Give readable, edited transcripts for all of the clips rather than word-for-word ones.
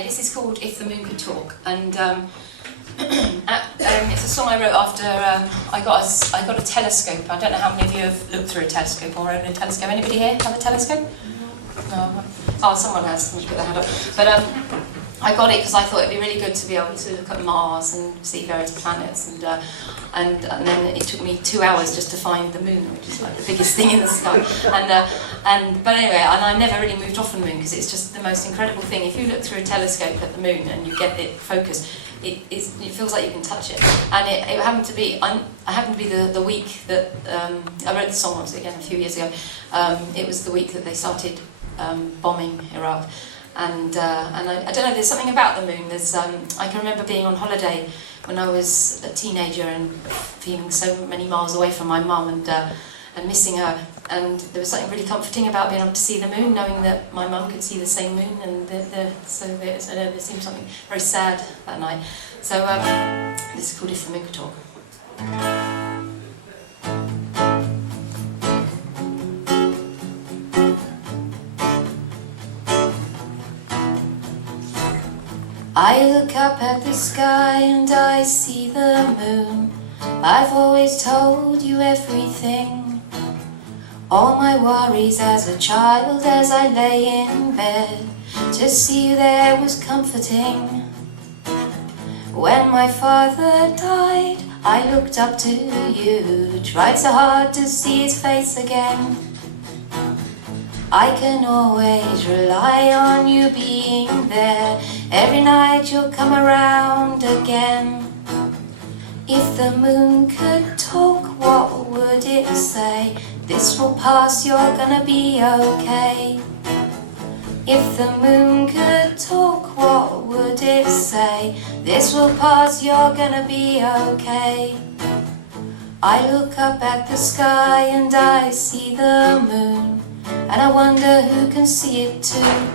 Okay, this is called If the Moon Could Talk, and it's a song I wrote after I got a telescope. I don't know how many of you have looked through a telescope or own a telescope. Anybody here have a telescope? No. Oh, someone has. Let me put their hand up. But I got it because I thought it'd be really good to be able to look at Mars and see various planets, and then it took me 2 hours just to find the moon, which is like the biggest thing in the sky. But anyway, and I never really moved off the moon because it's just the most incredible thing. If you look through a telescope at the moon and you get it focused, it feels like you can touch it. And it happened to be the week that I wrote the song once again a few years ago. It was the week that they started bombing Iraq. And I don't know, there's something about the moon. I can remember being on holiday when I was a teenager and feeling so many miles away from my mum and missing her. And there was something really comforting about being able to see the moon, knowing that my mum could see the same moon. And so there seemed something very sad that night. So this is called If the Moon Could Talk. I look up at the sky and I see the moon. I've always told you everything. All my worries as a child as I lay in bed. To see you there was comforting. When my father died, I looked up to you. Tried so hard to see his face again. I can always rely on you being there. Every night you'll come around again. If the moon could talk, what would it say? This will pass, you're gonna be okay. If the moon could talk, what would it say? This will pass, you're gonna be okay. I look up at the sky and I see the moon, and I wonder who can see it too.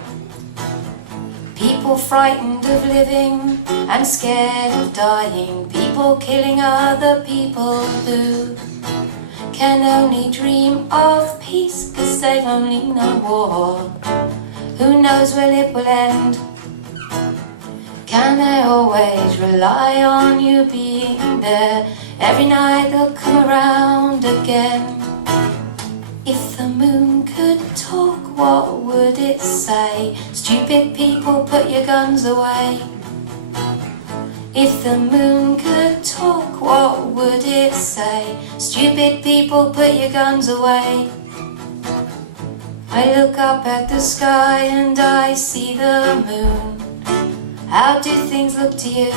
People frightened of living and scared of dying. People killing other people who can only dream of peace, 'cause they've only known war. Who knows when it will end? Can they always rely on you being there? Every night they'll come around again. If the moon could talk, what would it say? Stupid people, put your guns away. If the moon could talk, what would it say? Stupid people, put your guns away. I look up at the sky and I see the moon. How do things look to you?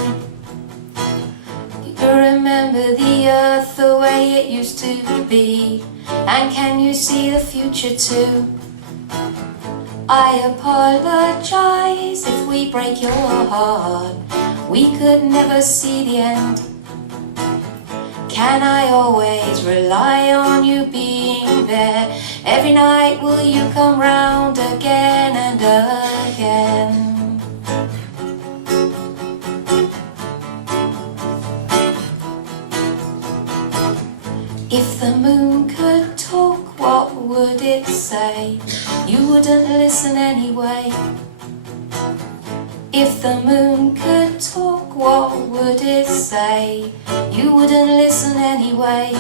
Do you remember the earth the way it used to be? And can you see the future too? I apologize if we break your heart. We could never see the end. Can I always rely on you being there? Every night will you come round again and again? If the moon could talk, what would it say? You wouldn't listen anyway. If the moon could talk, what would it say? You wouldn't listen anyway.